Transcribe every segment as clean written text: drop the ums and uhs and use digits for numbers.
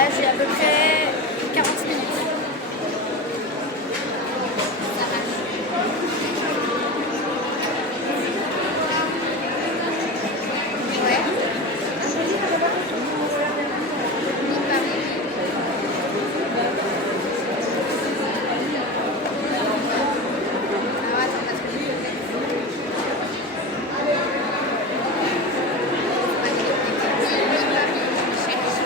Là, j'ai à peu près 40 minutes. Ça marche. Ouais. Ni Paris. Alors attends, parce que Ni Paris, je cherche.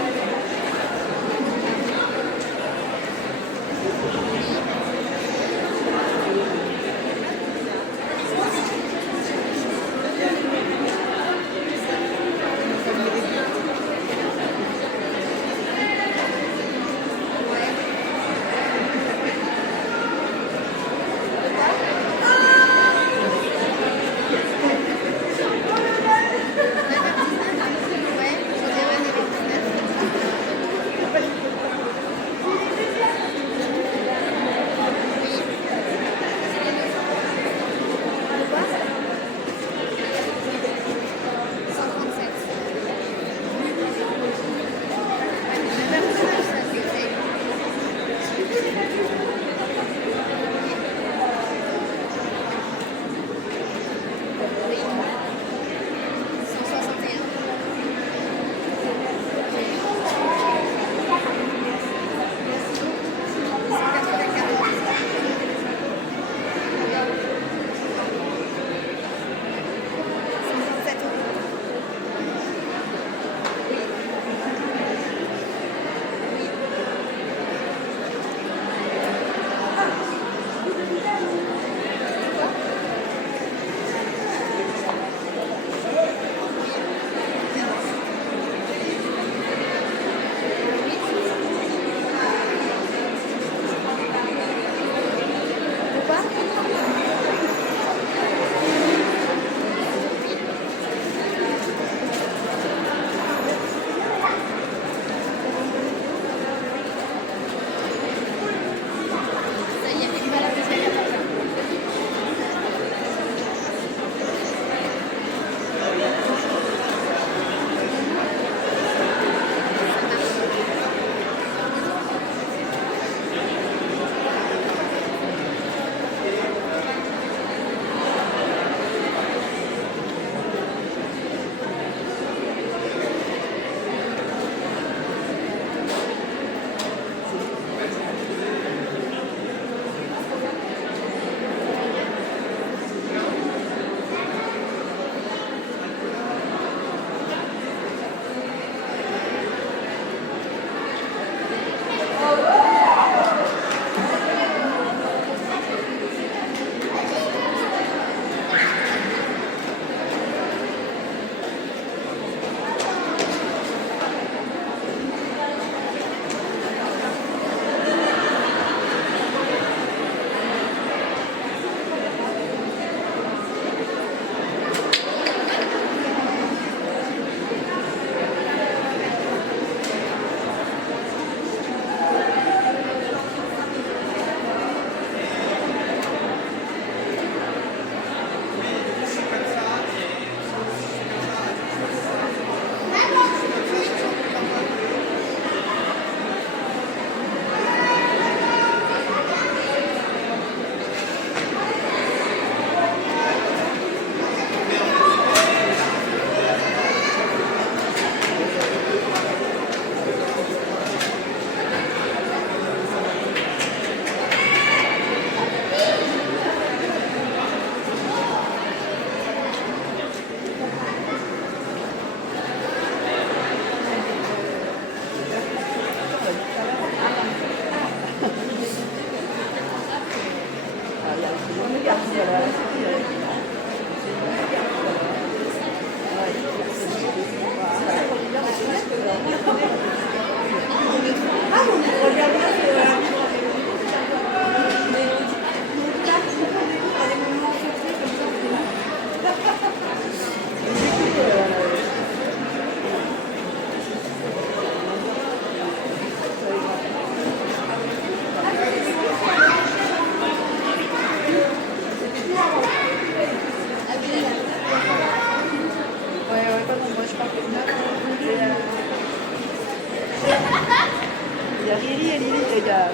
a Riri et Lily, les gars.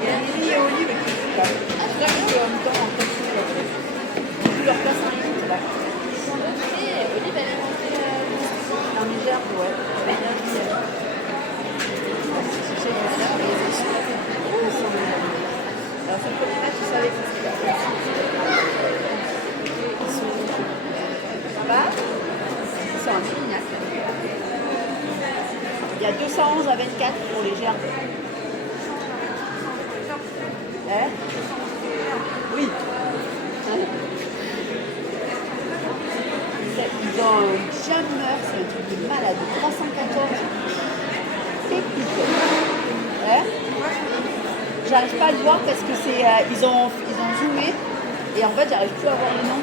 Il y a Riri et Olive qui sont là. C'est là que je suis en même temps en train de jouer. Ils jouent leur place en limite là. Olive, elle est montée En Niger, ouais. Avec un Niger. C'est chez les Niger, mais ils sont. Alors, c'est le premier match, vous savez que c'est là. Ils sont là-bas. Ils sont en Mignac. Il y a 211 à 24 pour les gerbes. Hein? Oui. Ils ont un jammer, c'est un truc de malade. 314. Technique. Hein? J'arrive pas à le voir parce que c'est ils ont zoomé et en fait j'arrive plus à voir le nom.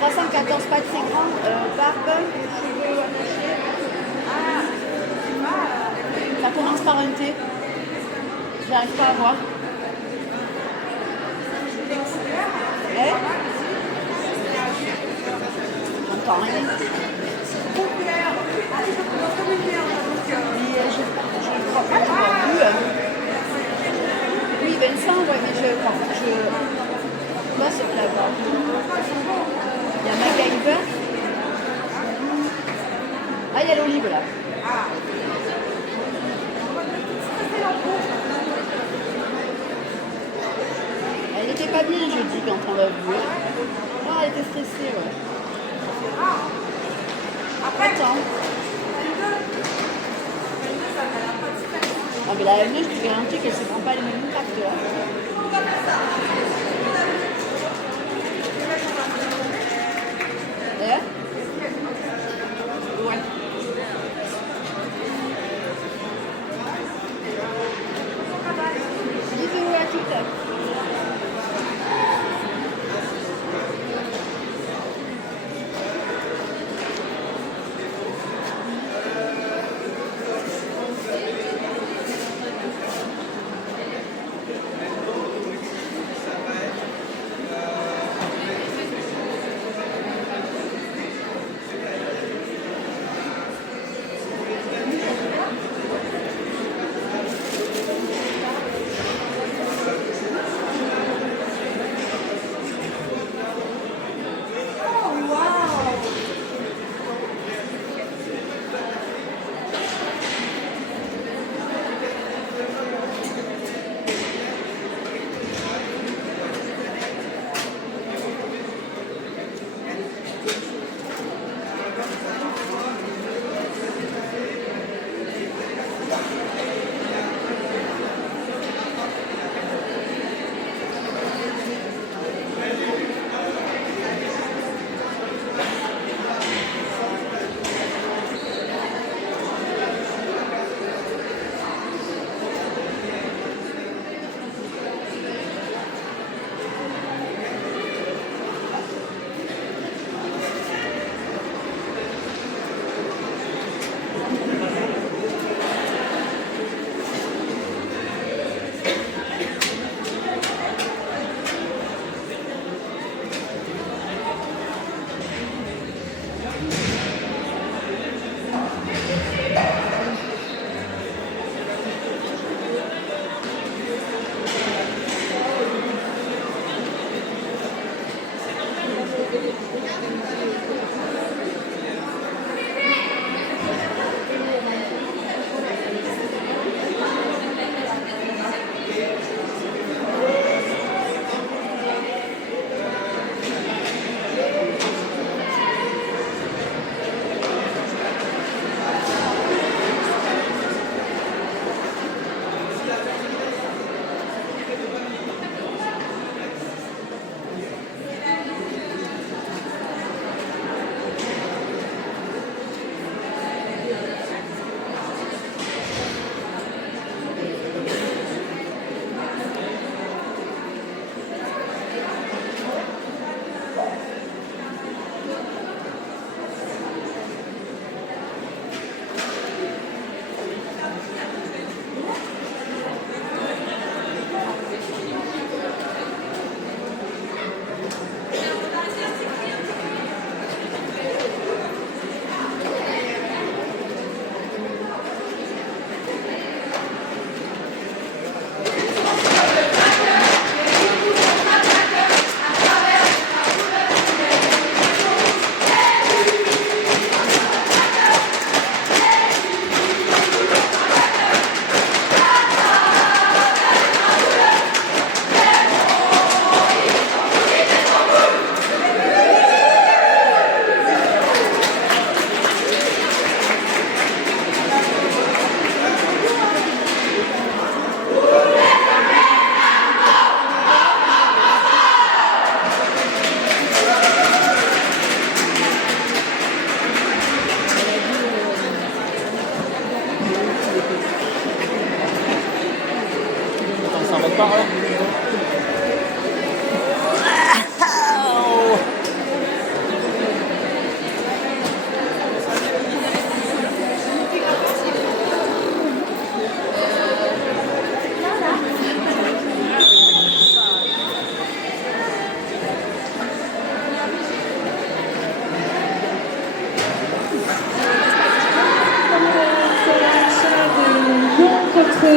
314 pas très grand, barbe, cheveux attachés. Ça commence par un T. J'arrive pas à voir. Eh? J'entends rien. Mais je crois pas l'avoir vu. Oui, Vincent, ouais, mais je crois pas que je dois sur la barre. Il y a MacGyver. Ah, il y a l'olive là. Elle était pas bien jeudi quand on l'a vue. Non, elle était stressée, ouais. Attends. Ah, mais la M2, je te garantis qu'elle ne se prend pas les mêmes impacts. Ouais. Bisous à toutes.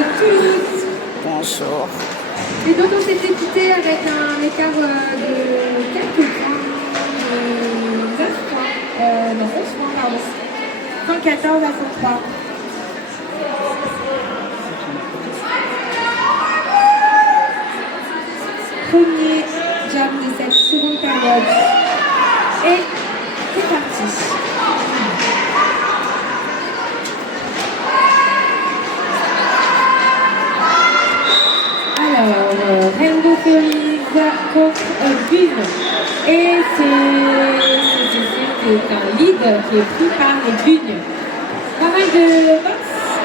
Toulouse. Bonjour. Et donc on s'était quitté avec un écart de quelques points, 9 points, non 11 points pardon, 114 à 103. Premier jam de cette seconde période. Et c'est parti. Alors, Rainbow Fairies contre Bune. Et c'est un lead qui est pris par les Bunes. Pas mal de box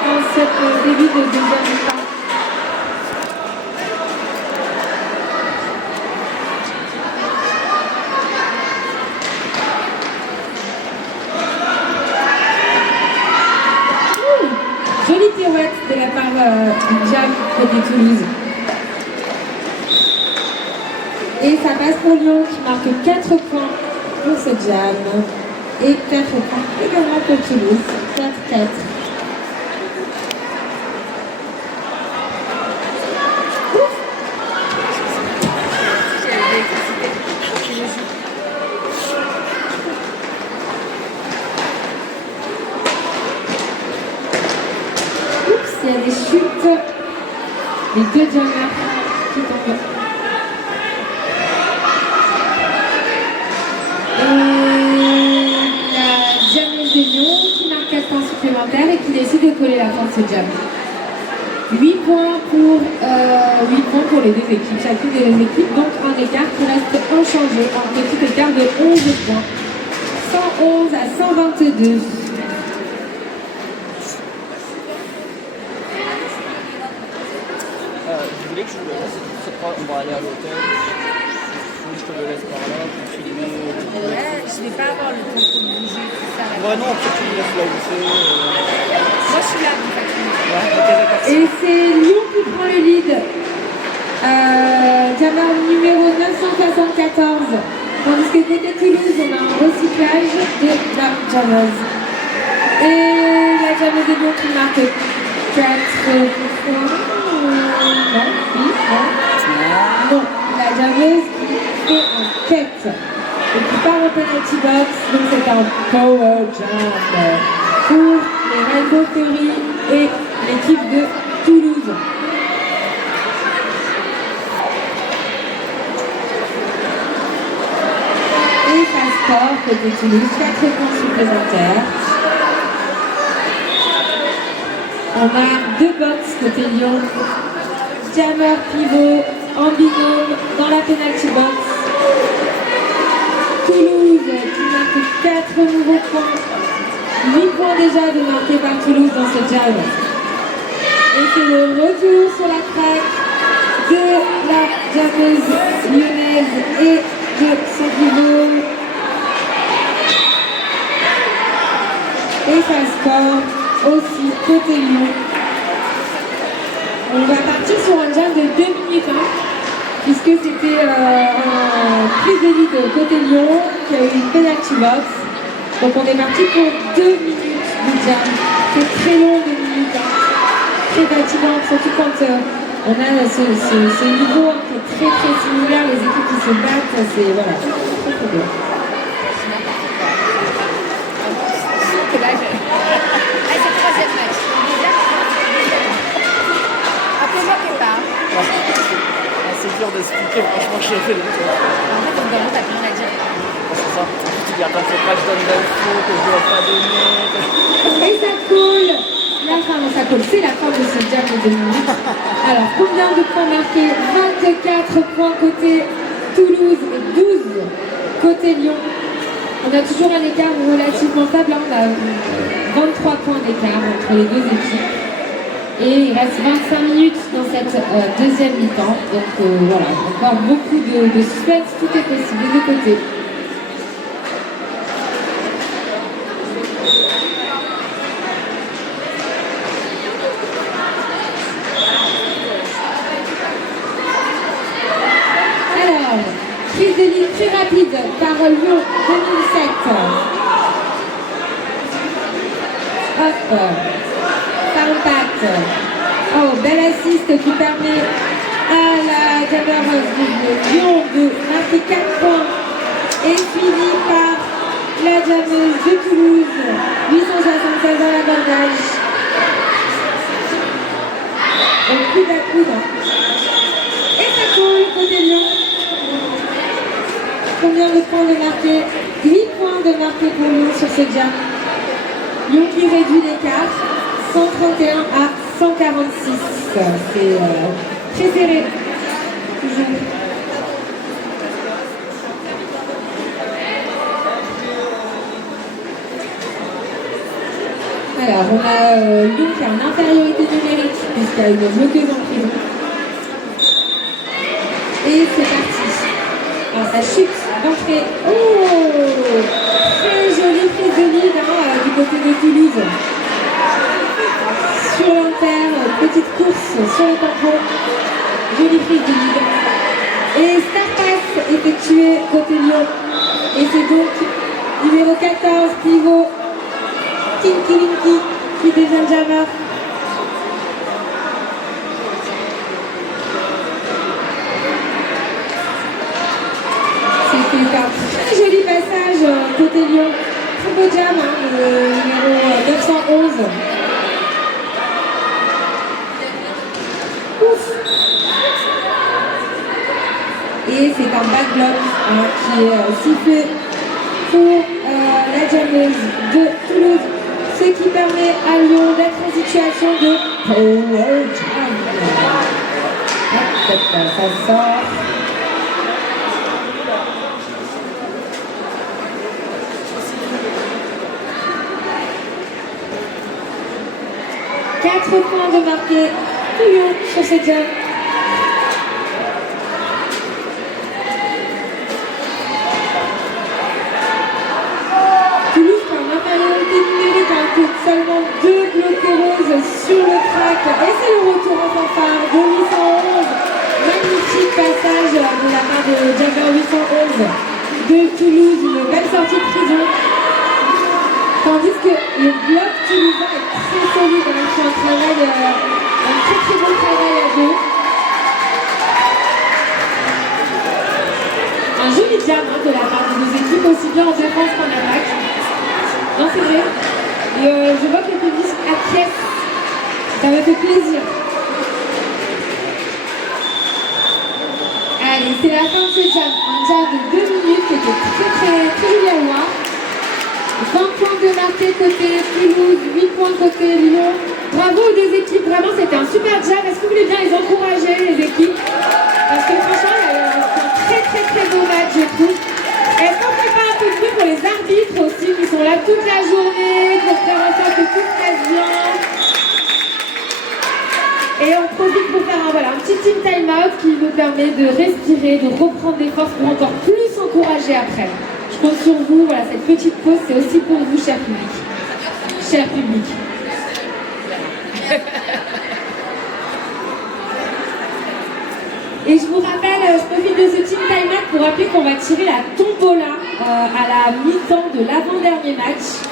en cette début de deuxième mi-temps. Jolie pirouette de la part du jam côté Toulouse. Et ça passe pour Lyon qui marque 4 points pour ce jam. Et 4 points également pour Toulouse. 4-4. Oups, il y a des chutes. Les deux jammers qui tombent. De Lyon qui marque 4 points supplémentaires et qui décide de coller la fin de ce jam. 8 points pour les deux équipes, chacune des deux équipes, donc un écart qui reste inchangé, un petit écart de 11 points. 111 à 122. Vous voulez que je vous le laisse? On va aller à l'hôtel. Je te le laisse par là pour filmer. Ouais, je vais pas avoir le temps pour bouger tout ça. Là. Ouais, non, en fait, tu me laisses là où c'est. Moi, je suis là, donc ça finit. Ouais, ok, d'accord. Et c'est Lyon qui prend le lead. Jammer numéro 974. Tandis que côté Toulouse, on a un recyclage de la jammeuse. Et la jammeuse de Lyon qui marque 4 points. Non, oui, non. Non, la jammeuse qui fait un cut. Et qui part au penalty box, donc c'est un power jump pour les Rainbow Fairies et l'équipe de Toulouse. Et ça score côté Toulouse, 4 points supplémentaires. On a 2 box côté Lyon, jammer pivot en binôme dans la penalty box. Toulouse qui marque 4 nouveaux points. 8 points déjà de marqués par Toulouse dans ce jam. Et c'est le retour sur la traque de la jammeuse lyonnaise et de son pivot. Et ça score aussi côté Lyon. On va partir sur un jam de 2 minutes. Puisque c'était un prise de lead côté Lyon qui a eu une penalty box. Donc on est parti pour 2 minutes de jam. C'est très long 2 minutes, très fatigant, surtout quand on a ce niveau qui est très très similaire, les équipes qui se battent, c'est voilà, très très bien. Là, c'est le troisième match. Appelez-moi Képa. C'est dur d'expliquer, franchement, je fais le truc. En fait, on me demande à rien à dire. C'est ça. Il y a pas de pas que je donne d'infos, que je dois pas donner. Et ça coule. La fin, ça coule. C'est la fin de ce jam de 2 minutes. Alors, combien de points marqués? 24 points côté Toulouse et 12 côté Lyon. On a toujours un écart relativement stable. On a 23 points d'écart entre les deux équipes. Et il reste 25 minutes dans cette deuxième mi-temps. Donc voilà, encore beaucoup de suspense. Tout est possible des deux côtés. Alors, prise de ligne très rapide par Lyon 2007. Hop, par impact. Oh, bel assist qui permet à la jammeuse de Lyon de marquer 4 points et suivi par la jammeuse de Toulouse, 876 à l'abordage. Au coude à coude. Et ça coule côté Lyon. Combien de points de marqué? 8 points de marqué pour Lyon sur ce jam. Lyon qui réduit l'écart, 131 à 146. C'est très serré. Toujours. Alors, on a Lyon qui a une infériorité numérique puisqu'il y a une bloqueuse en prison. Et c'est parti. Alors, ça chute d'entrée. Oh! Très jolie prise de lead du côté de Toulouse. Sur l'inter, petite course sur le tampon. Jolie prise de lead. Et Star Pass effectué côté Lyon. Et c'est donc numéro 14, pivot. Kinky Linky qui devient jammer. C'était un très joli passage côté Lyon. Très beau jam, le numéro 911. Ouf. Et c'est un backblock qui est sifflé pour la jammeuse de Toulouse. Ce qui permet à Lyon d'être en situation de power jam. Ça sort. Quatre points de marqué pour Lyon sur cette jam. Seulement 2 bloqueuses sur le track et c'est le retour en fanfare de 811. Magnifique passage de la part de Jammer 811 de Toulouse, une belle sortie de prison. Tandis que le bloc toulousain est très solide, on a fait un très bon travail à deux. Un joli jam de la part de nos équipes, aussi bien en défense qu'en attaque. Non, c'est vrai. Et je vois que le public acquiesce. Ça me fait plaisir. Allez, c'est la fin de ce jam. Un jam de 2 minutes qui était très joli à voir. 20 points de marqué côté Toulouse, 8 points côté Lyon. Bravo aux deux équipes, vraiment c'était un super jam. Est-ce que vous voulez bien les encourager, les équipes? Parce que franchement, c'est un très beau match, je trouve. Est-ce qu'on fait pas un peu de bruit pour les arbitres aussi, qui sont là toute la journée pour faire en sorte que tout se passe bien? Et on profite pour faire un petit team time-out qui nous permet de respirer, de reprendre des forces pour encore plus s'encourager après. Je compte sur vous, voilà, cette petite pause, c'est aussi pour vous, cher public. Cher public. Et je vous rappelle, je profite de ce team time-out pour rappeler qu'on va tirer la tombola à la mi-temps de l'avant-dernier match.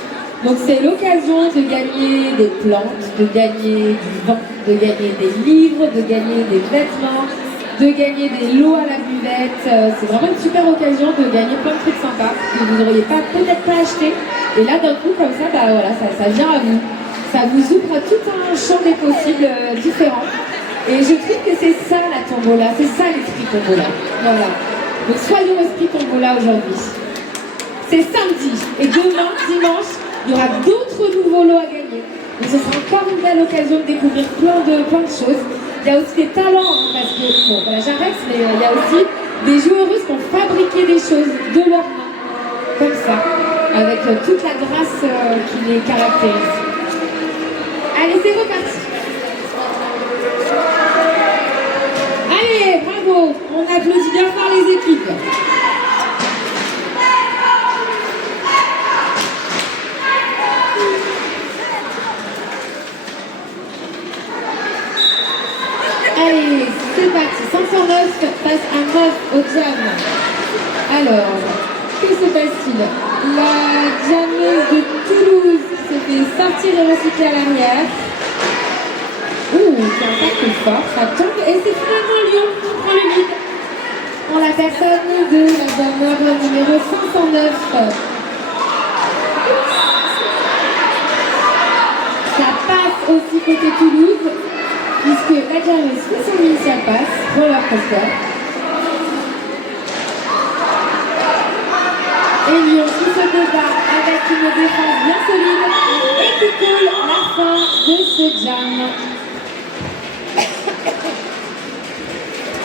Donc c'est l'occasion de gagner des plantes, de gagner du vin, de gagner des livres, de gagner des vêtements, de gagner des lots à la buvette. C'est vraiment une super occasion de gagner plein de trucs sympas que vous n'auriez peut-être pas acheté. Et là d'un coup comme ça, voilà, ça vient à vous. Ça vous ouvre à tout un champ des possibles différents. Et je trouve que c'est ça la tombola, c'est ça l'esprit tombola. Voilà. Donc soyons esprit tombola aujourd'hui. C'est samedi et demain, dimanche, il y aura d'autres nouveaux lots à gagner. Donc ce sera encore une belle occasion de découvrir plein de choses. Il y a aussi des talents, parce que, bon voilà j'arrête, mais il y a aussi des joueuses qui ont fabriqué des choses de leurs mains, comme ça, avec toute la grâce qui les caractérise. Allez, c'est reparti. Allez, bravo, on applaudit bien fort les équipes. Allez, c'est parti, 509 face à 9 au jam. Alors, que se passe-t-il? La jammeuse de Toulouse se fait sortir et recycler à l'arrière. Ouh, qui attaque fort, ça tombe et c'est finalement Lyon qui prend le lead. En la personne de la jammer numéro 509. Ça passe aussi côté Toulouse, puisque la jammer 70 ça passe, roller coaster. Et Lyon qui se débat avec une défense bien solide et qui coule la fin de ce jam.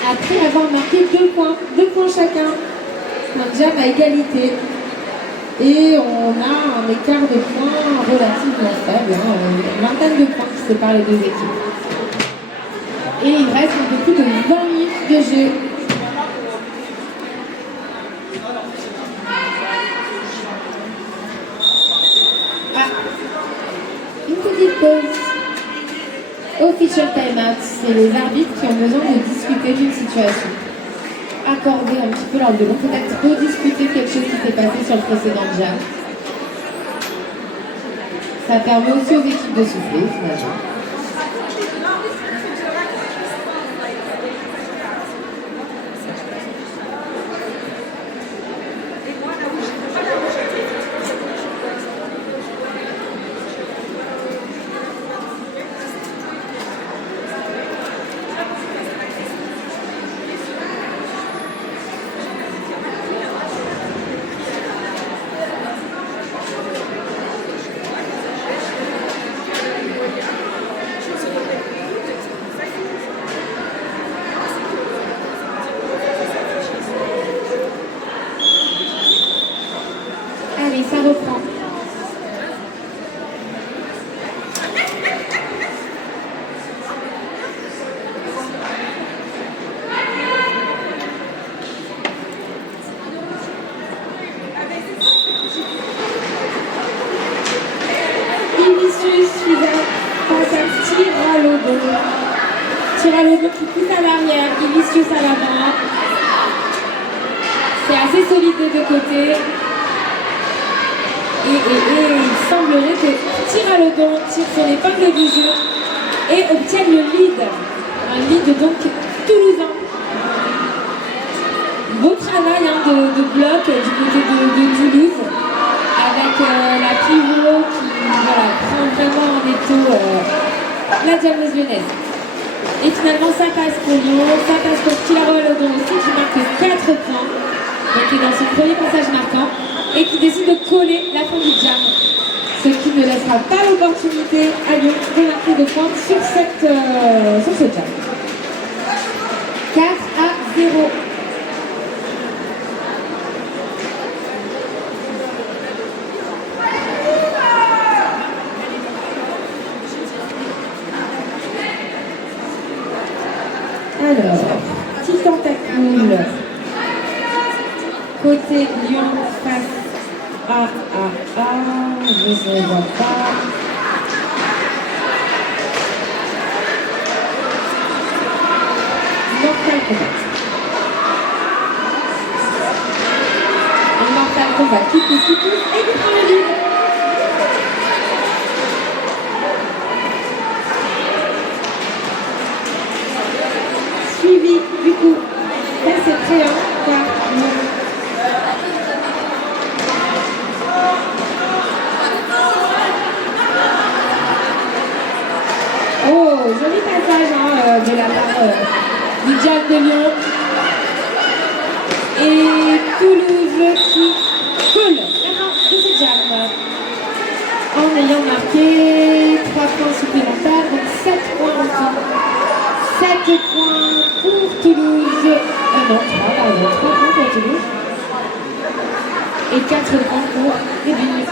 Après avoir marqué 2 points chacun, un jam à égalité. Et on a un écart de points relativement faible, une vingtaine de points qui séparent les deux équipes. Et il reste un peu plus de 20 minutes de jeu. Une petite pause. Official timeout, c'est les arbitres qui ont besoin de discuter d'une situation. Accorder un petit peu leur demande, peut-être rediscuter quelque chose qui s'est passé sur le précédent jam. Ça permet aussi aux équipes de souffler, finalement. Allez, ça reprend. Vinicius face à Tiralodon. Tiralodon qui pousse à l'arrière, Vinicius à l'avant. C'est assez solide des deux côtés. Et il semblerait que Tiralodon tire son épingle du jeu et obtienne le lead. Un lead donc toulousain. Beau travail de bloc du côté de Toulouse avec la pivot qui prend vraiment en étau la diamètre lyonnaise. Et finalement ça passe pour Lyon, ça passe pour Tiralodon aussi qui marque 4 points. Donc qui est dans son premier passage marquant et qui décide de coller la fin du jam. Ce qui ne laissera pas l'opportunité à Lyon de marquer de points sur ce jam. 4-0. Alors, petit tentacule. Côté Lyon face à je ne vois pas. Mortal Kombat. Un Mortal Kombat qui pousse et qui prend le lead. Suivi du coup, ça c'est créant par Lyon. Oh, joli passage de la part du jam de Lyon. Et Toulouse qui coule la fin de ce jam. En ayant marqué 3 points supplémentaires, donc 7 points en tout. 7 points pour Toulouse. Non, 3 points pour Toulouse. Et 4 points pour les Bulles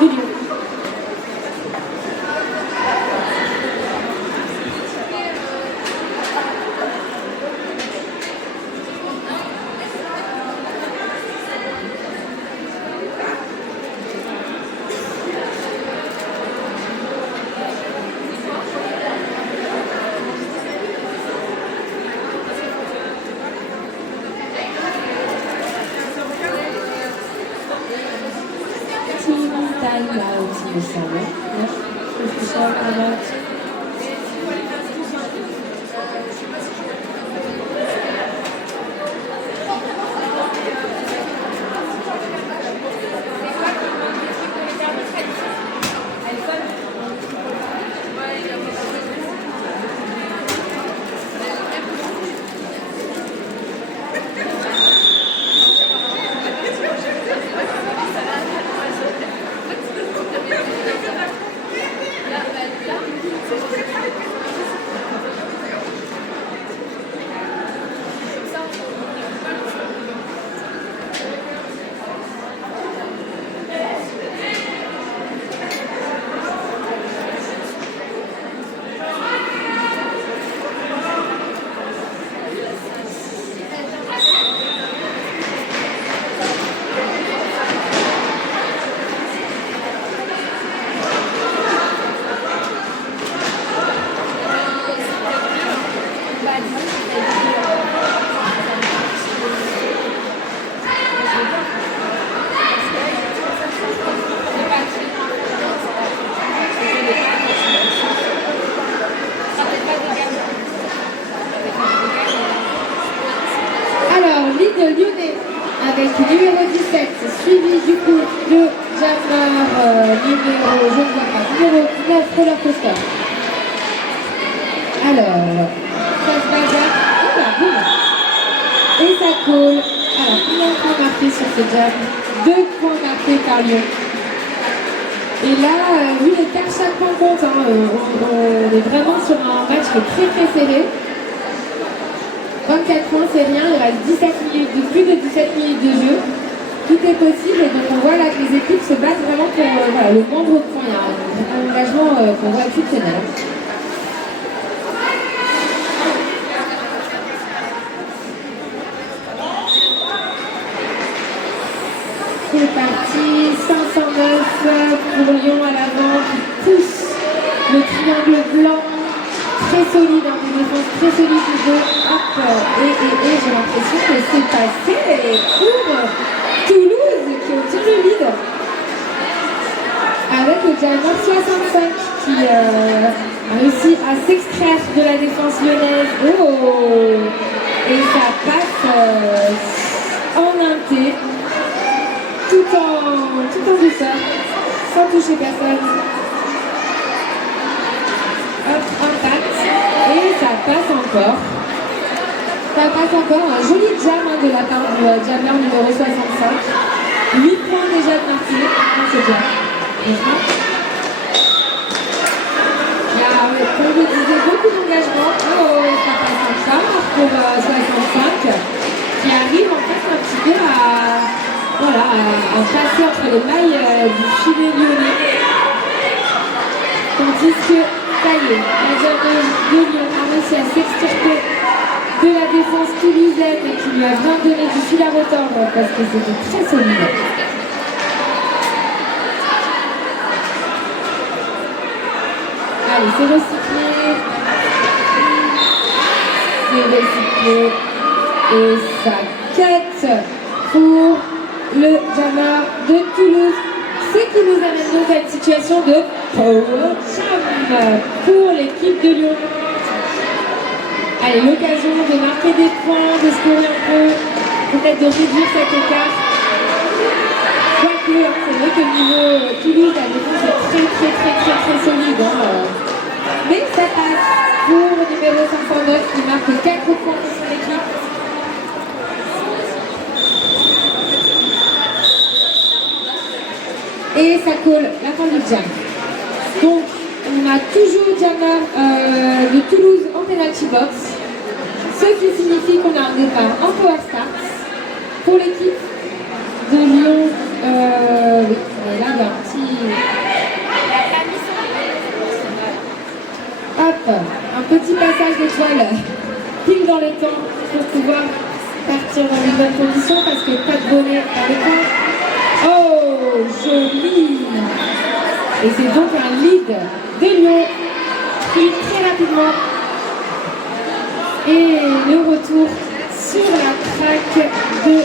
de Lyon. Time out, il me semble. Official time out. du coup le jammer numéro, je ne vois pas, numéro 9 roller coaster. Alors, ça se bagarre. Oh là, boum. Et ça colle. Alors, combien de points marqués sur ce jam? 2 points marqués par Lyon. Et là, vu l'écart, chaque point compte. Hein, on est vraiment sur un match qui est très serré. 24 points, c'est rien. Il reste 17 minutes, plus de 17 minutes de jeu. Tout est possible. Et donc, on voit là que les équipes se battent vraiment pour voilà, le moindre point. Il y a un engagement qu'on voit exceptionnel. C'est parti, 509 pour Lyon à l'avant qui pousse le triangle blanc très solide, hein, une défense très solide du jeu. Hop, et j'ai l'impression que c'est passé pour Toulouse qui obtient le lead. Avec le Jammer 65 qui a réussi à s'extraire de la défense lyonnaise. Oh, et ça passe en inté. Tout en douceur, sans toucher personne. Hop, impact. Et ça passe encore. Ça passe encore. Un joli jam de la part du jammer numéro 65. 8 points déjà de Marty dans ce jam. Il y a, comme je le disais, beaucoup d'engagement. Oh, ça passe encore pour 65 qui arrive en fait un petit peu à passer entre les mailles du filet lyonnais. Tandis que, ça y est, la jammeuse de Lyon a réussi à s'extirper de la défense toulousaine qui lui a bien donné du fil à retordre parce que c'était très solide. Allez, c'est recyclé. C'est recyclé. Et ça cut pour le jammer de Toulouse. Ce qui nous amène donc à une situation de power jam pour l'équipe de Lyon. Allez, l'occasion de marquer des points, de scorer un peu, peut-être de réduire cet écart. Quoique, c'est vrai que le niveau Toulouse, la défense est très solide. Hein. Mais ça passe pour le numéro 509 qui marque 4 points pour son équipe. Et ça colle la fin du jam. Donc, on a toujours jammer de Toulouse en penalty box. Ce qui signifie qu'on a un départ en power start pour l'équipe de Lyon. Oui, là, il y a un petit... Hop, un petit passage d'étoile pile dans le temps pour pouvoir partir dans les bonnes conditions parce que pas de bonnet dans le coin. Oh, joli! Et c'est donc un lead de Lyon pris très rapidement. Et le retour sur la track de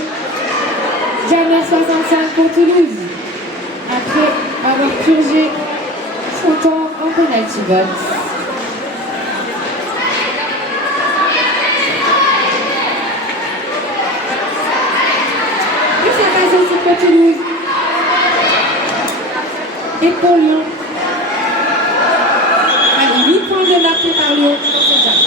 Jammer 65 pour Toulouse. Après avoir purgé son temps en penalty box. Et ça passe aussi pour Toulouse. Et pour Lyon. Allez, 8 points de marqués par Lyon dans ce jam.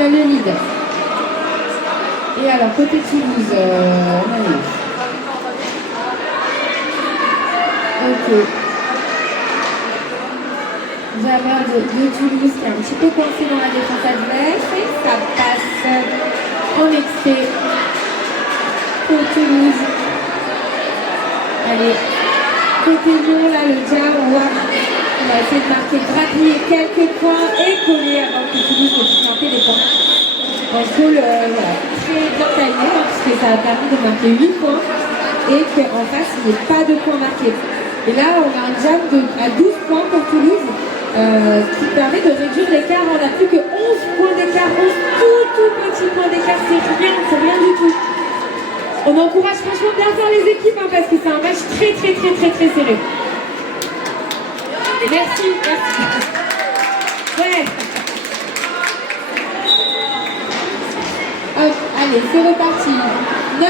qui a le lead. Et alors, côté Toulouse, on a eu. Ok. Jammer de Toulouse qui est un petit peu coincé dans la défense adverse et ça passe en excès pour Toulouse. Allez, côté Lyon, là, le jam, on va essayer de marquer, grappiller quelques points et coller avant que Toulouse ne puisse marquer des points. Un goal voilà, très bien timé, hein, puisque ça a permis de marquer 8 points et qu'en face, il n'y ait pas de points marqués. Et là, on a un jam à 12 points pour Toulouse qui permet de réduire l'écart. On n'a plus que 11 points d'écart, 11 tout petits points d'écart, c'est rien du tout. On encourage franchement bien faire les équipes hein, parce que c'est un match très serré. Merci. Ouais. Hop, allez, c'est reparti. 911,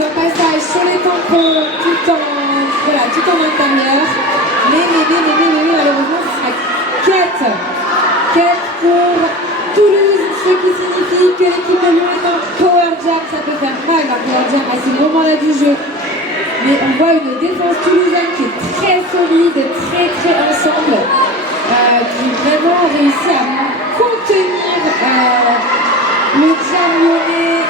un passage sur les tampons, tout en intérieur. Mais malheureusement, ce sera quête pour Toulouse, ce qui signifie que l'équipe de Lyon est en power jam. Ça peut faire mal, un power jam à ce moment-là du jeu. Mais on voit une défense toulousaine qui est très solide, très ensemble, qui vraiment a réussi à contenir le jam lyonnais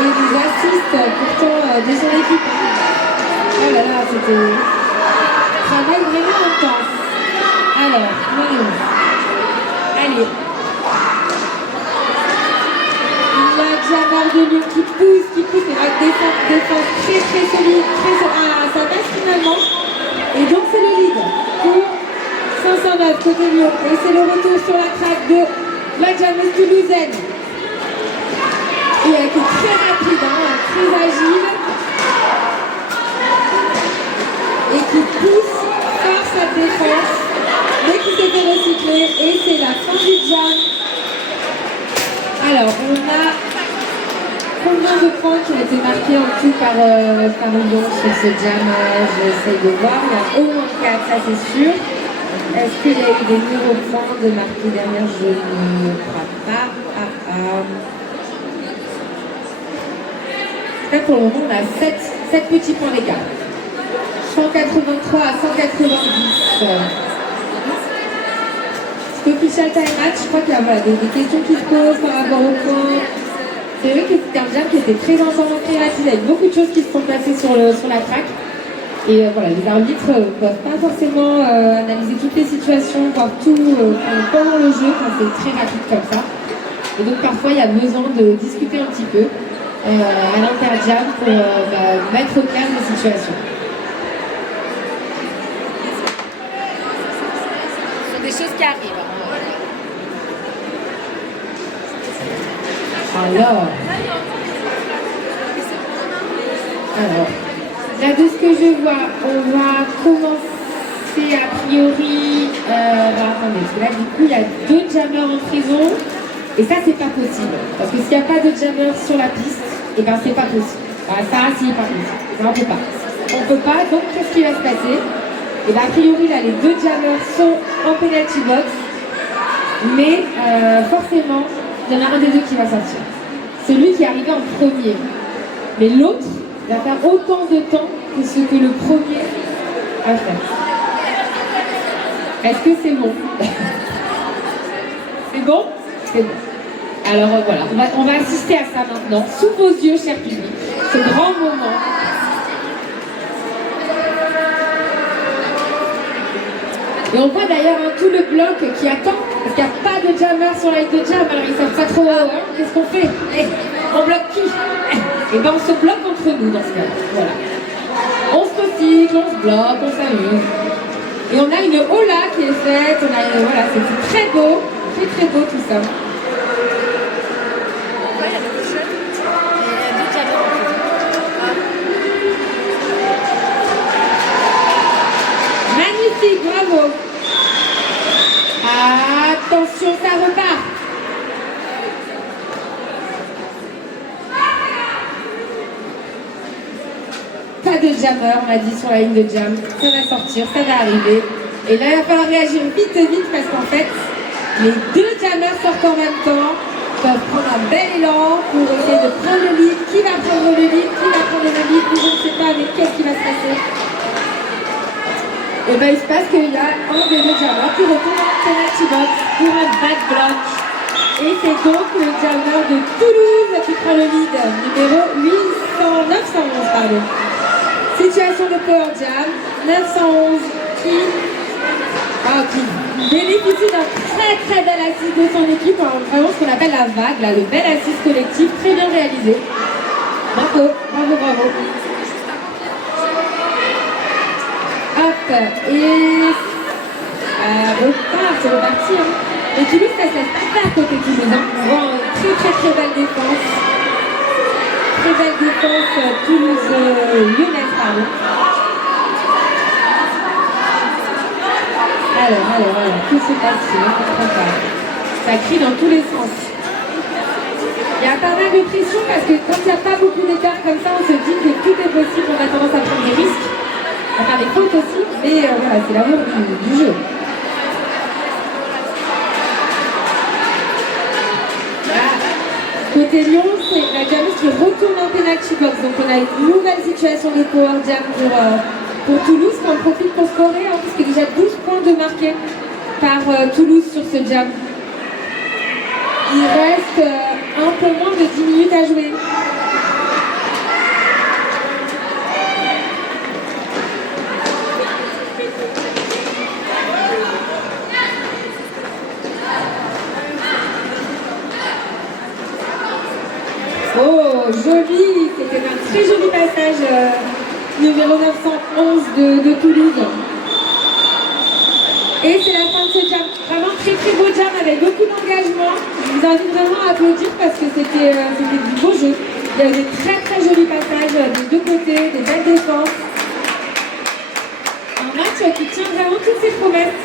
et les assists pourtant de son équipe. Oh là là, c'était un travail vraiment intense. Alors, allez. La jammer de Lyon qui pousse, et la défense très solide, Ah, ça passe finalement. Et donc c'est le lead pour 509 côté Lyon. Et c'est le retour sur la traque de la jammeuse toulousaine. Et elle était très rapide, très agile. Et qui pousse par sa défense, mais qui s'est fait recycler. Et c'est la fin du jam. Alors, on a combien de points qui ont été marqués en tout par Lyon sur ce jam? J'essaye de voir. Il y a au moins 4, ça c'est sûr. Est-ce qu'il y a eu des nouveaux points de marqués derrière? Je ne crois pas. En tout cas, pour le moment, on a 7 petits points d'écart. 183 à 190. Official time match, je crois qu'il y a des questions qui se posent par rapport au point. C'est vrai que c'était un jam qui était très intensément créatif, avec beaucoup de choses qui se sont passées sur la track. Et voilà, les arbitres ne peuvent pas forcément analyser toutes les situations, voir tout pendant le jeu, quand c'est très rapide comme ça. Et donc parfois il y a besoin de discuter un petit peu à l'interjam pour mettre au clair les situations. Ce sont des choses qui arrivent. Alors, là de ce que je vois, on va commencer a priori. Attendez, parce que là du coup il y a 2 jammers en prison et ça c'est pas possible. Parce que s'il n'y a pas de jammer sur la piste, et ben c'est pas possible. Ça si par contre, on peut pas. On peut pas, donc qu'est-ce qui va se passer? Et ben a priori là les 2 jammers sont en penalty box, mais forcément il y en a un des 2 qui va sortir. Celui qui est arrivé en premier. Mais l'autre va faire autant de temps que ce que le premier a fait. Est-ce que c'est bon? C'est bon? C'est bon. Alors voilà, on va assister à ça maintenant, sous vos yeux, cher public, ce grand moment. Et on voit d'ailleurs tout le bloc qui attend, parce qu'il n'y a pas de jammer sur la ligne de jam, alors ils ne savent pas trop qu'est-ce qu'on fait. On bloque qui? Et ben on se bloque entre nous dans ce cas-là. Voilà. On se recycle, on se bloque, on s'amuse. Et on a une hola qui est faite, voilà, c'est très beau tout ça. Magnifique, bravo. Attention, ça repart. Pas de jammer, on a dit sur la ligne de jam. Ça va sortir, ça va arriver. Et là, il va falloir réagir vite parce qu'en fait, les 2 jammers sortent en même temps, peuvent prendre un bel élan pour essayer de prendre le lead. Qui va prendre le lead? Qui va prendre le lead? Je ne sais pas, mais qu'est-ce qui va se passer? Et bien il se passe qu'il y a un des deux jammers qui retourne en penalty box pour un back block. Et c'est donc le jammer de Toulouse qui prend le lead, numéro 911, pardon. Situation de power jam, 911 qui bénéficie d'un très bel assist de son équipe, vraiment ce qu'on appelle la vague, là, le bel assist collectif, très bien réalisé. Bravo. Hop, et repart, c'est reparti. Hein. Et Toulouse, ça se laisse pas faire côté Toulouse. Hein. On voit une très belle défense. Très belle défense Toulouse-Lyonnaise, pardon. Alors, que se passe-t-il? Ça crie dans tous les sens. Il y a pas mal de pression parce que quand il n'y a pas beaucoup d'écart comme ça, on se dit que tout est possible, on a tendance à prendre des risques, à faire des fautes aussi, mais voilà, c'est l'amour du jeu. Côté Lyon, c'est la Jamus qui retourne en penalty box, donc on a une nouvelle situation de power jam pour Toulouse, qui en profite pour scorer, hein, puisque déjà 12 points de marqués par Toulouse sur ce jam. Il reste un peu moins de 10 minutes à jouer. Oh, joli! C'était un très joli passage numéro 911 de Toulouse. Et c'est la fin de ce jam. Vraiment très beau jam avec beaucoup d'engagement. Je vous invite vraiment à applaudir parce que c'était du beau jeu. Il y avait des très jolis passages des deux côtés, des belles défenses. Un match qui tient vraiment toutes ses promesses.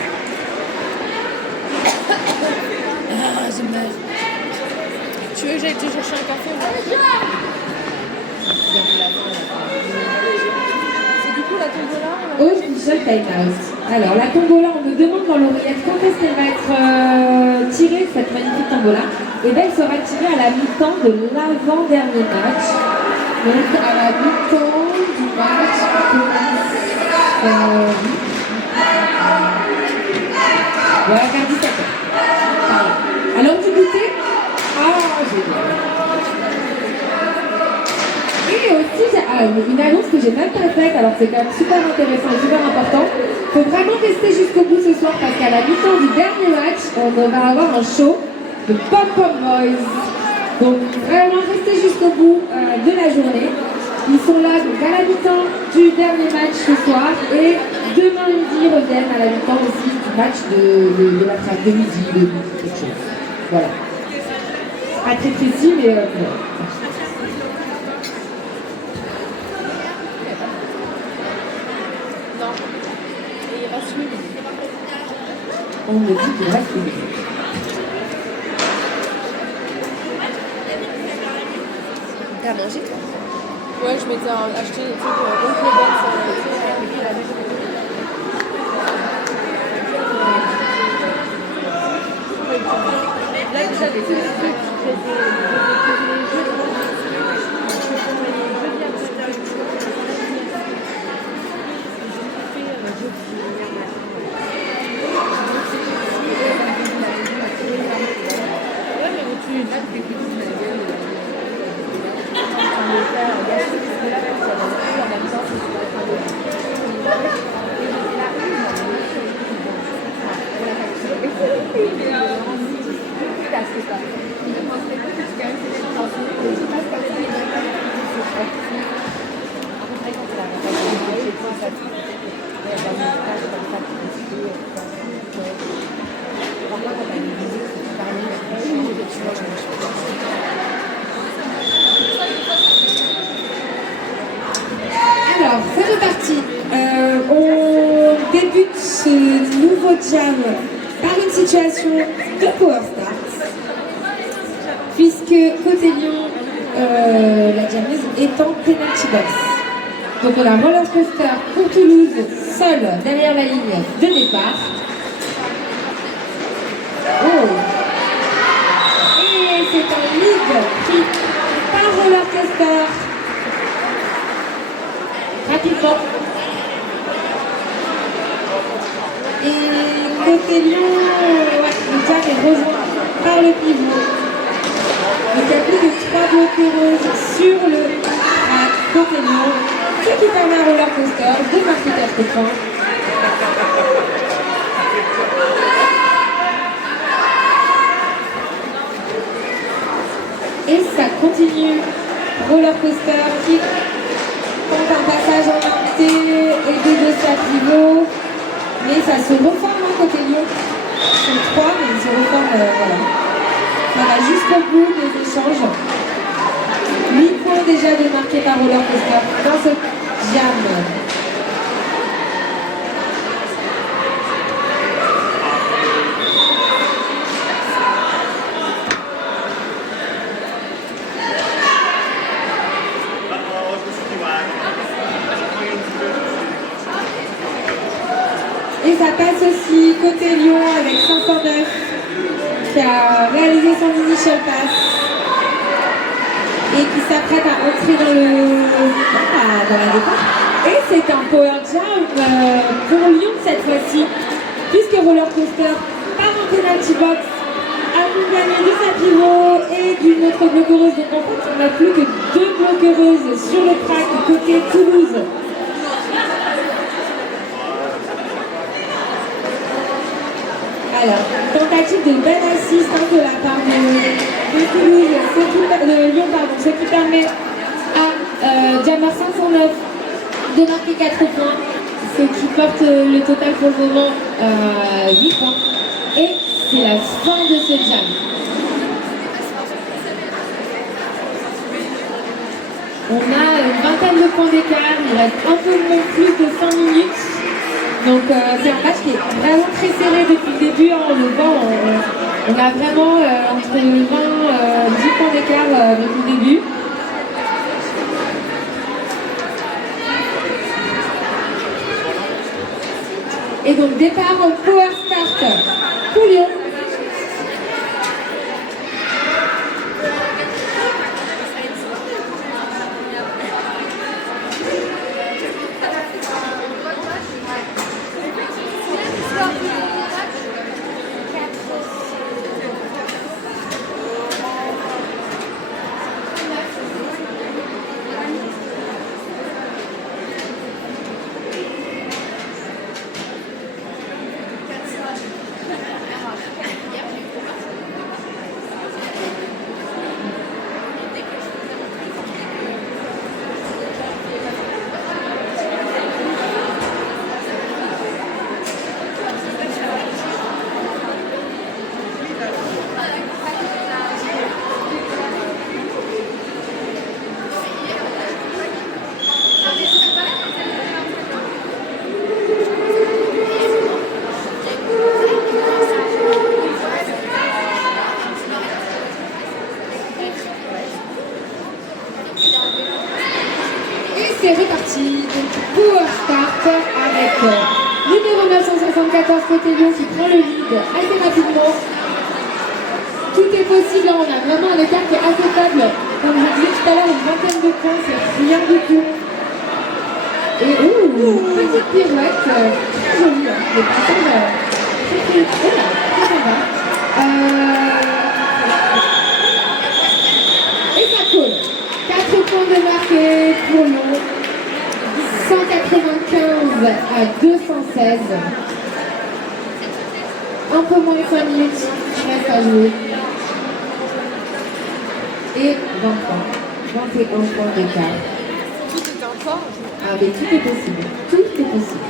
Tu veux que j'aille te chercher un café? C'est du coup la tombola? Official time-out. Alors la tombola, on me demande dans l'oreillette quand est-ce qu'elle va être tirée, cette magnifique tombola. Et bien elle sera tirée à la mi-temps de l'avant-dernier match. Donc à la mi-temps du match voilà, vers 17h. Alors du goûter? Génial. Et aussi, une annonce que j'ai même pas faite, alors c'est quand même super intéressant et super important. Il faut vraiment rester jusqu'au bout ce soir parce qu'à la mi-temps du dernier match, on va avoir un show de Pom Pom Boys. Donc vraiment restez jusqu'au bout de la journée. Ils sont là donc à la mi-temps du dernier match ce soir et demain midi ils reviennent à la mi-temps aussi du match de la traque de midi, quelque chose. Voilà. Pas très précis, mais voilà. Non. Et il reste 8 minutes. On me dit qu'il reste 8 minutes. T'as mangé toi? Ouais, je m'étais acheté des trucs Oncle Ben, là, déjà, des trucs Alors, c'est reparti. On débute ce nouveau jam par une situation de Power Start, puisque côté Lyon, la jammeuse est en penalty box. Donc on a roller coaster pour Toulouse, seul derrière la ligne de départ. Oh, côté Lyon, ouais, le jam est rejoint par le pivot. Donc il y a plus de 3 bloqueuses sur le track côté Lyon, ce qui permet à Roller Coaster de marquer 4 points. Et ça continue. Roller Coaster qui tente un passage en montée aidé de sa pivot. Mais ça se reforme côté Lyon. Ils sont 3, mais ils se reforment. Voilà. Ça va jusqu'au bout des échanges. 8 points déjà de marqués par Roller Coaster dans ce jam. Et ça passe aussi côté Lyon avec 509 qui a réalisé son initial pass et qui s'apprête à entrer dans la défense. Et c'est un power jam pour Lyon cette fois-ci, puisque Roller Coaster part en penalty box, accompagné de sa pivot et d'une autre bloqueuse. Donc en fait, on n'a plus que 2 bloqueuses sur le track côté Toulouse. Alors, tentative de belle assist de la part de Toulouse, de Lyon, pardon, ce qui permet à Jammer 509 de marquer 4 points, ce qui porte le total pour le moment 8 points. Et c'est la fin de ce jam. On a une vingtaine de points d'écart, il reste un peu plus de 5 minutes. Donc c'est un match qui est vraiment très serré depuis le début. On le voit, on a vraiment entre 20 10 points d'écart depuis le début. Et donc départ en power start pour Lyon. C'est reparti, donc power start avec numéro 974 côté Lyon qui prend le lead assez rapidement. Tout est possible, là on a vraiment un écart qui est assez faible. Comme je disais tout à l'heure, une vingtaine de points, c'est rien du tout. Et petite pirouette, très jolie, hein. Les passages très sympa. Et ça coule. 4 points de marqué pour Lyon. 195 à 216. Un peu moins de 5 minutes reste à jouer. Et 20 points. 21 points d'écart. Tout est encore. Ah mais tout est possible. Tout est possible.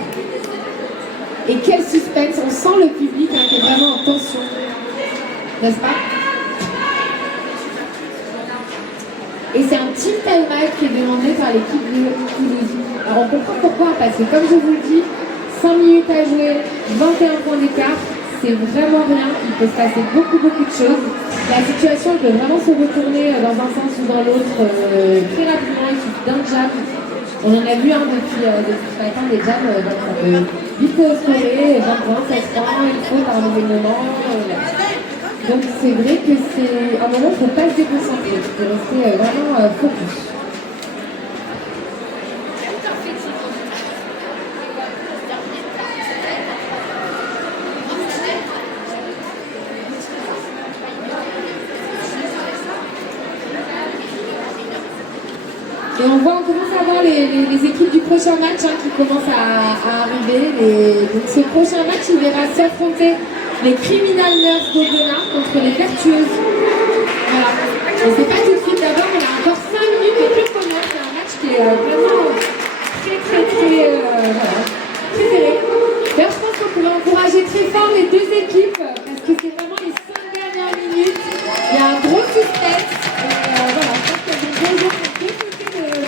Et quel suspense. On sent le public qui est vraiment en tension. N'est-ce pas? Et c'est un team time-out qui est demandé par l'équipe de Toulouse. Alors on comprend pourquoi, parce que comme je vous le dis, 5 minutes à jouer, 21 points d'écart, c'est vraiment rien. Il peut se passer beaucoup de choses. La situation peut vraiment se retourner dans un sens ou dans l'autre très rapidement. Il suffit d'un jam. On en a vu depuis ce matin des jams, donc ça peut vite scorer, 20 points, 16 points, il faut par mauvais moment. Donc c'est vrai que c'est un moment où il ne faut pas se déconcentrer, il faut rester vraiment focus. Et on commence à voir les équipes du prochain match qui commencent à arriver. Donc ce prochain match, il verra s'affronter les Criminal Nurse d'Aubenas contre les Vertueuses. Voilà. Et c'est pas tout de suite. D'abord, on a encore 5 minutes de plus qu'on a. C'est un match qui est vraiment très serré. D'ailleurs, je pense qu'on pourrait encourager très fort les deux équipes parce que c'est vraiment les 5 dernières minutes. Il y a un gros suspense. Voilà, je pense qu'il y a des gros jeux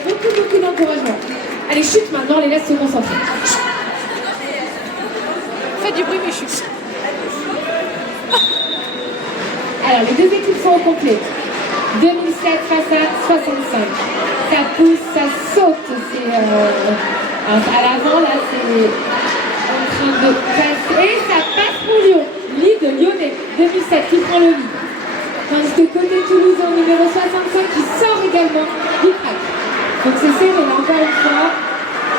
beaucoup d'encouragement. Allez, chute maintenant, les laisse se concentrer. Faites du bruit, mais chute. Alors, les deux équipes sont au complet. 2007 face à 65. Ça pousse, ça saute. C'est à l'avant, là, c'est en train de passer. Et ça passe pour Lyon. Lead lyonnais, 2007, qui prend le lead. Tandis que côté Toulousain, numéro 65, qui sort également du crack. Donc c'est serré, là, encore une fois.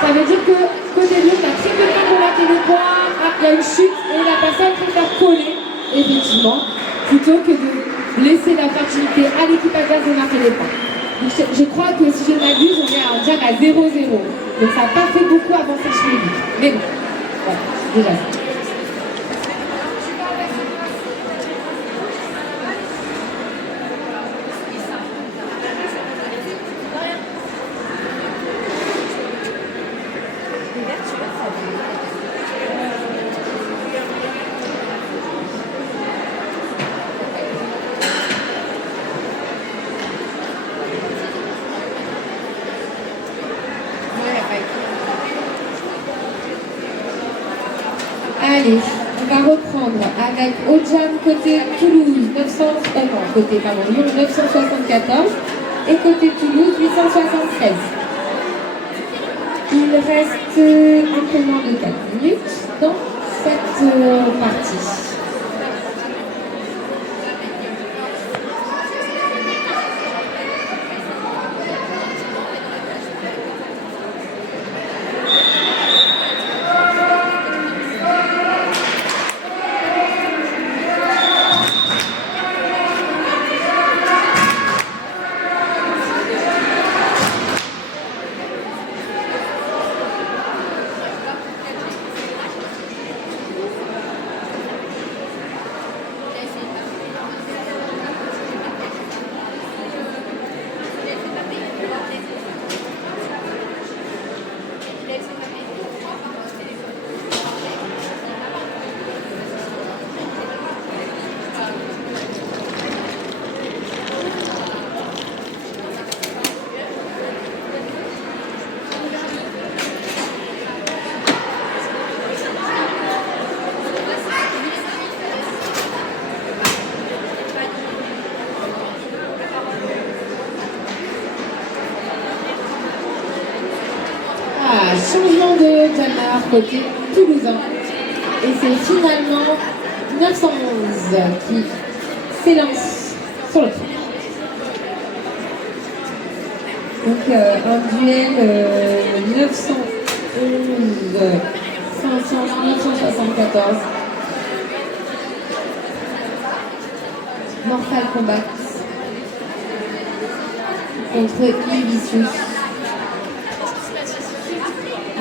Ça veut dire que côté Lyon, on a très peu de temps pour marquer les points. Ah, il y a une chute et la personne préfère coller, effectivement, plutôt que de laisser l'opportunité à l'équipe adverse de marquer les points. Donc, je crois que si je ne m'abuse, on est déjà à 0-0. Donc ça n'a pas fait beaucoup avancer chez lui. Mais bon, voilà, déjà ça. Allez, on va reprendre avec Ojam côté Toulouse, Lyon 974 et côté Toulouse 873. Il reste un peu moins de 4 minutes dans cette partie. Changement de Jamar côté toulousain. Et c'est finalement 911 qui s'élance sur le truc. Donc un duel 911 974. Mortal Kombat contre Ilvicius.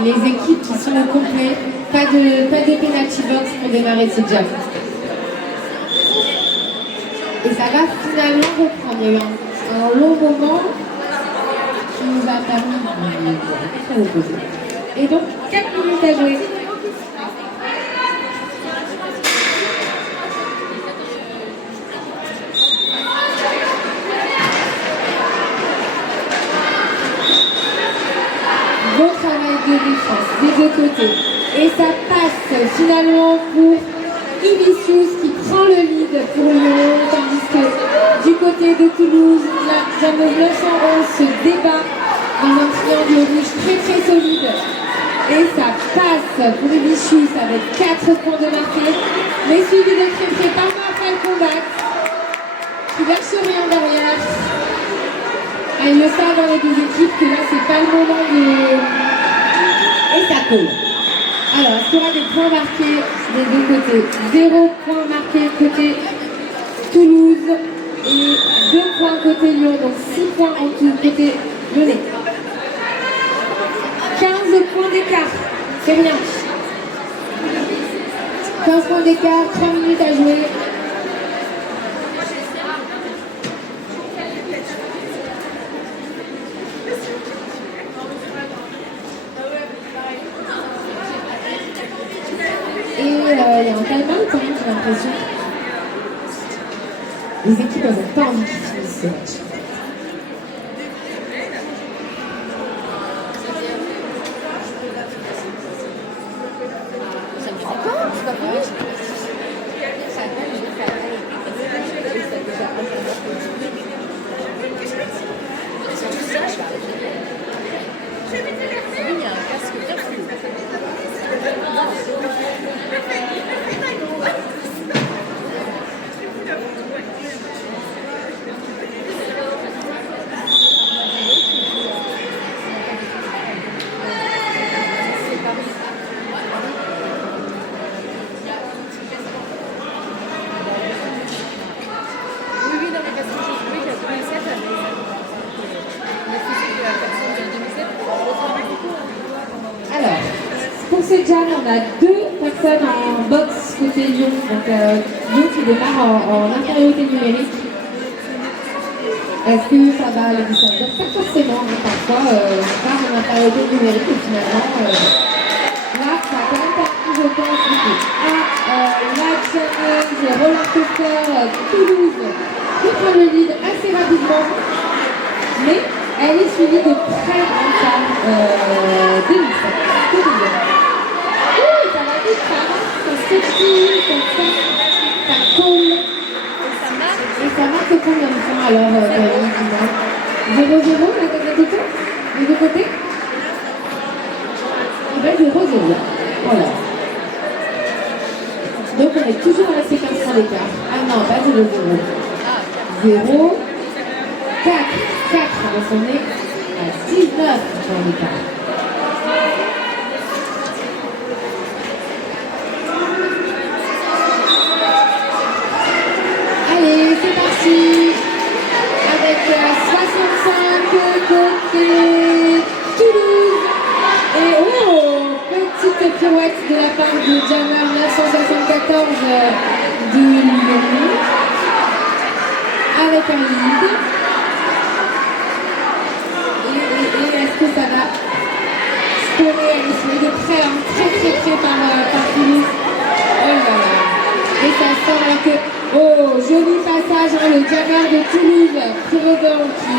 Les équipes qui sont au complet, pas de penalty box pour démarrer ce jab. Et ça va finalement reprendre. Il y a eu un long moment qui nous a permis de reposer. Et donc 4 minutes à jouer. Beau travail de défense des deux côtés. Et ça passe finalement pour Ilvicius qui prend le lead pour Lyon, tandis que du côté de Toulouse, la Jameuse 911 se débat dans un triangle rouge très solide. Et ça passe pour Ilvicius avec 4 points de marqué, mais suivi de très près par Mortal Kombat qui lâche rien derrière. Et ils le savent dans les deux équipes que là c'est pas le moment de... Et ça colle. Alors, est-ce qu'il y aura des points marqués des deux côtés? 0 points marqués côté Toulouse et 2 points côté Lyon, donc 6 points en tout côté lyonnais. 15 points d'écart. C'est rien. 15 points d'écart, 3 minutes à jouer. Et il y a un timeout quand même, j'ai l'impression. Les équipes n'ont pas envie qu'ils finissent ce match. Alors, pour ce jam, on a 2 personnes en box côté Lyon. Donc, Lyon qui démarre en infériorité numérique. Est-ce que ça va les descendre? Pas forcément, hein, parfois, on part en infériorité numérique et finalement, là, ça a quand même parti, je pense, beaucoup. La Jameuse Roller Coaster Toulouse qui prend le lead assez rapidement, mais elle est suivie de très grands fans de Nice. Ça va vite, ça avance, ça se tire, ça colle. Et ça marque combien de temps alors, dis-moi 0-0, la tête de Toto? Les deux côtés? Eh bien 0-0, voilà. Donc on est toujours à la séquence sans l'écart. Ah non, pas 0-0. 0, 4, 4, donc on est à 19 sans l'écart. Allez, c'est parti avec 65 côté Toulouse. Et petite pirouette de la part de Jammer 974 de Lyon avec un lead. Et est-ce que ça va scorer? Elle est suivie de près, hein, très par Toulouse. Oh là là. Et ça sort alors que, oh, joli passage, hein, le Jammer de Toulouse, Privodon qui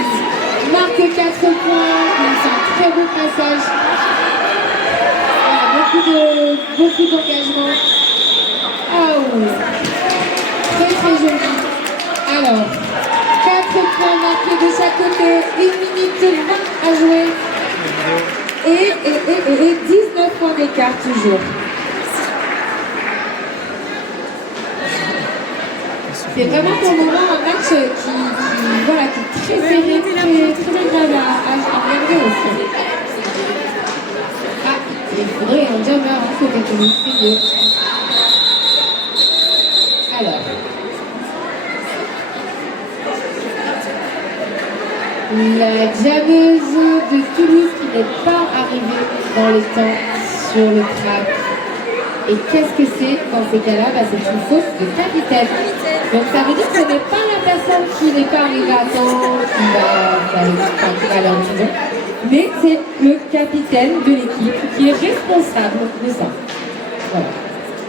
marque 4 points. C'est un très beau passage. Voilà, beaucoup d'engagement. Oh, très joli. Alors, 4 points marqués de chaque côté, 1 minute 20 à jouer. Et 19 points d'écart toujours. C'est vraiment pour le moment un match qui est très serré, très agréable à regarder aussi. Ah, il faudrait un Jammer, il faut quelque chose de mieux. Alors. La Jameuse de Toulouse qui n'est pas arrivée dans les temps sur le track. Et qu'est-ce que c'est dans ces cas-là? C'est une faute de capitaine. Donc ça veut dire que ce n'est pas la personne qui n'est pas arrivée à temps qui va leur maison, mais c'est le capitaine de l'équipe qui est responsable de ça. Voilà.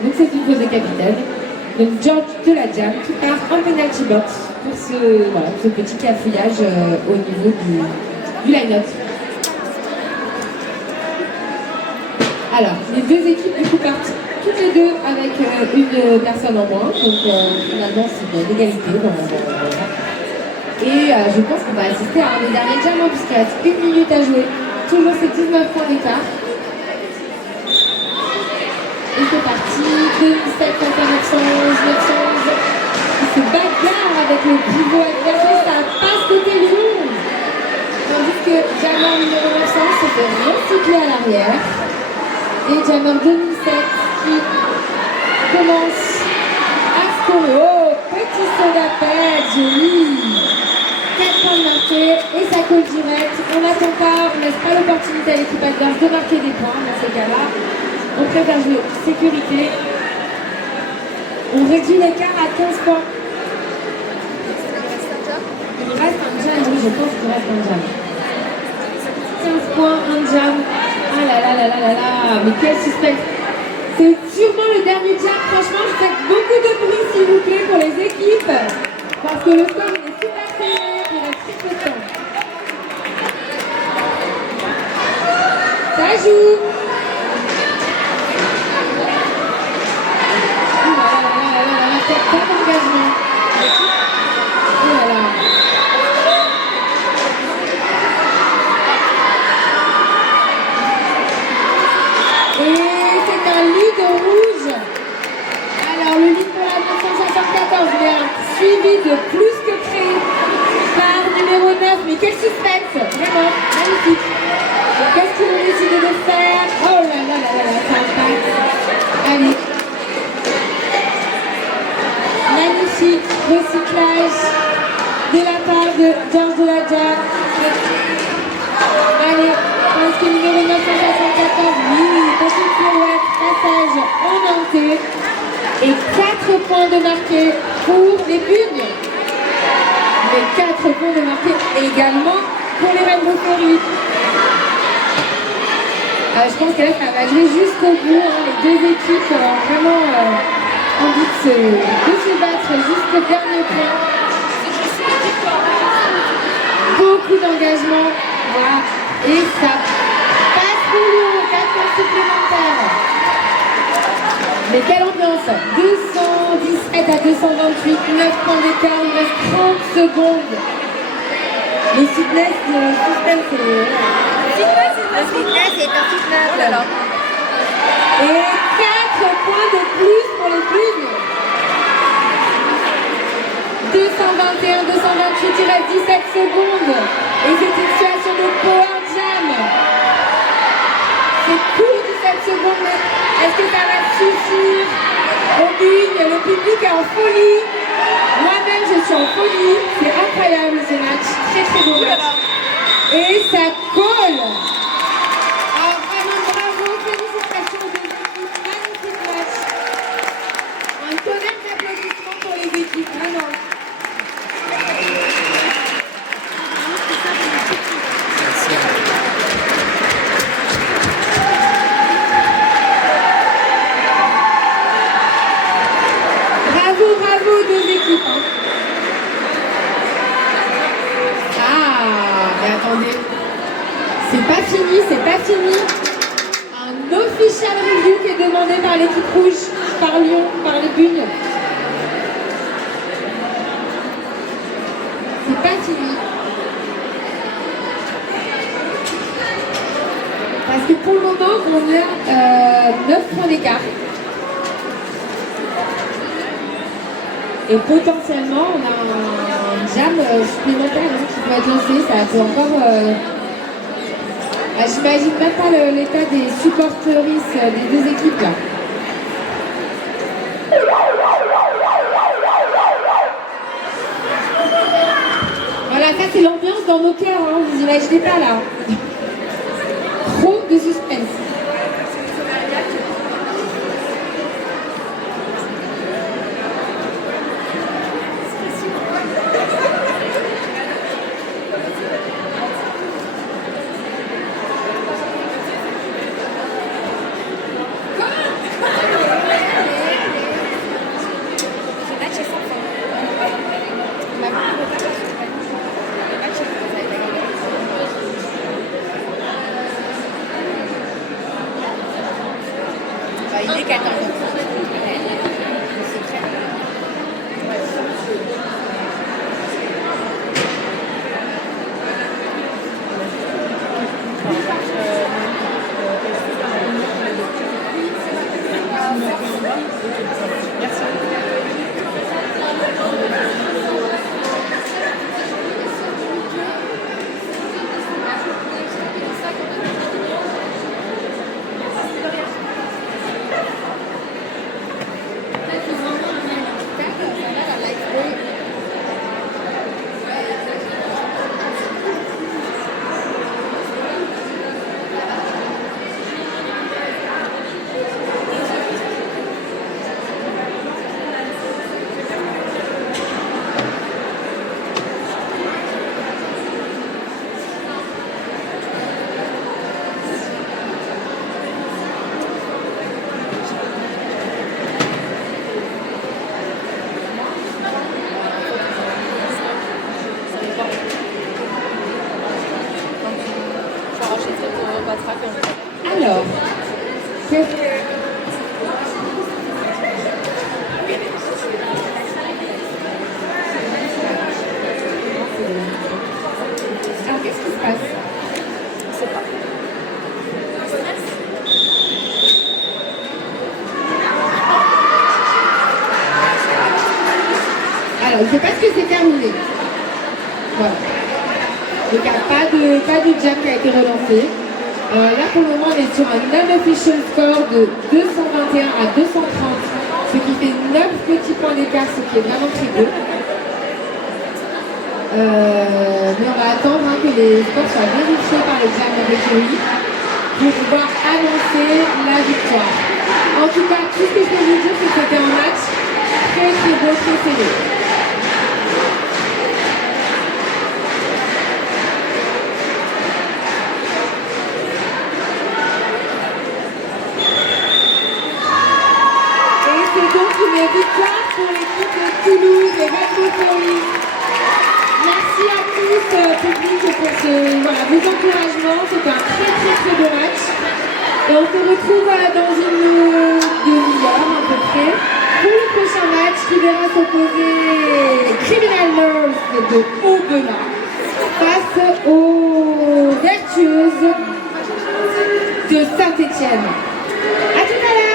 Donc c'est une faute de capitaine. Donc George de la Jam qui part en penalty box pour ce petit cafouillage au niveau du line-up. Alors, les deux équipes du coup partent toutes les deux avec une personne en moins, donc finalement c'est de l'égalité et je pense qu'on va assister à un des derniers jams puisqu'il reste 1 minute à jouer. Toujours ces 19 points d'écart. Et c'est parti, 2007 contre 911, qui se bagarre avec le pivot adversaire, ça passe côté Lyon. Tandis que Jammer numéro 900 se fait recycler à l'arrière. Et Jammer 2007 qui commence à scorer. Oh, petit saut d'appel, joli. 4 points marqués et ça colle direct. on n'attend pas, on ne laisse pas l'opportunité à l'équipe adverse de marquer des points dans ces cas-là. On préfère jouer sécurité. On réduit l'écart à 15 points. Il reste un jam, oui, je pense qu'il reste un jam. 15 points, un jam. Ah là là là là là là, mais quel suspense. C'est sûrement le dernier jam. Franchement, je fais beaucoup de bruit, s'il vous plaît, pour les équipes. Parce que le score est super serré, il reste très peu de temps. Ça joue. Oh là là là là là là, quel pas d'engagement. Oh là là. Et c'est un lead rouge. Alors le lead pour la 974, bien suivi de plus que près par numéro 9. Mais quel suspense, vraiment magnifique. Qu'est-ce qu'ils ont décidé de faire? Oh là là là là là, ça impacte. Allez. Magnifique recyclage de la part de Georges Deladja. Allez, parce que numéro 974, oui, petite pirouette, passage en montée. Et 4 points de marqué pour les Bugnes. Mais 4 points de marqué également pour les Rainbow Ferry. Je pense que là, ça va jouer jusqu'au bout. Hein. Les deux équipes ont vraiment envie de se battre jusqu'au dernier point. Beaucoup d'engagement. Voilà. Et ça passe pour nous. 4 points supplémentaires. Mais quelle ambiance. 217 à 228. 9 points d'écart. Il reste 30 secondes. Le fitness suspense est insoutenable. Et 4 points de plus pour les Bugnes. 221, 228, il reste 17 secondes. Et c'est une situation de power jam. C'est court 17 secondes, mais est-ce que ça va suffire aux Bugnes? Le public est en folie. Moi-même, je suis en folie. C'est incroyable ce match. Très très beau match. Et ça colle. Alors vraiment bravo, félicitations aux deux équipes. Magnifique match. Un tonnerre d'applaudissements pour les équipes, vraiment. Bravo, bravo aux deux équipes. Hein. Ah, mais attendez. C'est pas fini, c'est pas fini. Un official review qui est demandé par l'équipe rouge, par Lyon, par les Bugnes. C'est pas fini. Parce que pour le moment, on a 9 points d'écart. Et potentiellement, on a un jam supplémentaire hein, qui peut être lancé. Ça peut encore... j'imagine même pas l'état des supporteristes des deux équipes là. Voilà, ça c'est l'ambiance dans nos cœurs, hein, vous imaginez pas là. Trop de suspense. Alors, qu'est-ce que... Alors, qu'est-ce qui se passe? Je sais pas. Alors, c'est parce que c'est terminé. Voilà. Donc, il n'y a pas de jam qui a été relancé. Là, pour le moment, on est sur un unofficial score de 221 à 230, ce qui fait 9 petits points d'écart, ce qui est vraiment très beau. Mais on va attendre que les scores soient vérifiés par le jam referee pour pouvoir annoncer la victoire. En tout cas, tout ce que je peux vous dire, c'est que c'était un match très très beau, très serré. Une victoire pour l'équipe de Toulouse, les Red Police. Merci à tous, public, pour vos encouragements. C'était un très très très beau match. Et on se retrouve dans une demi-heure à peu près pour le prochain match qui verra s'opposer Criminal Nurse de Au-delà face aux Vertueuses de Saint-Étienne. A tout à l'heure.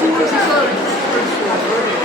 C'est ça, avec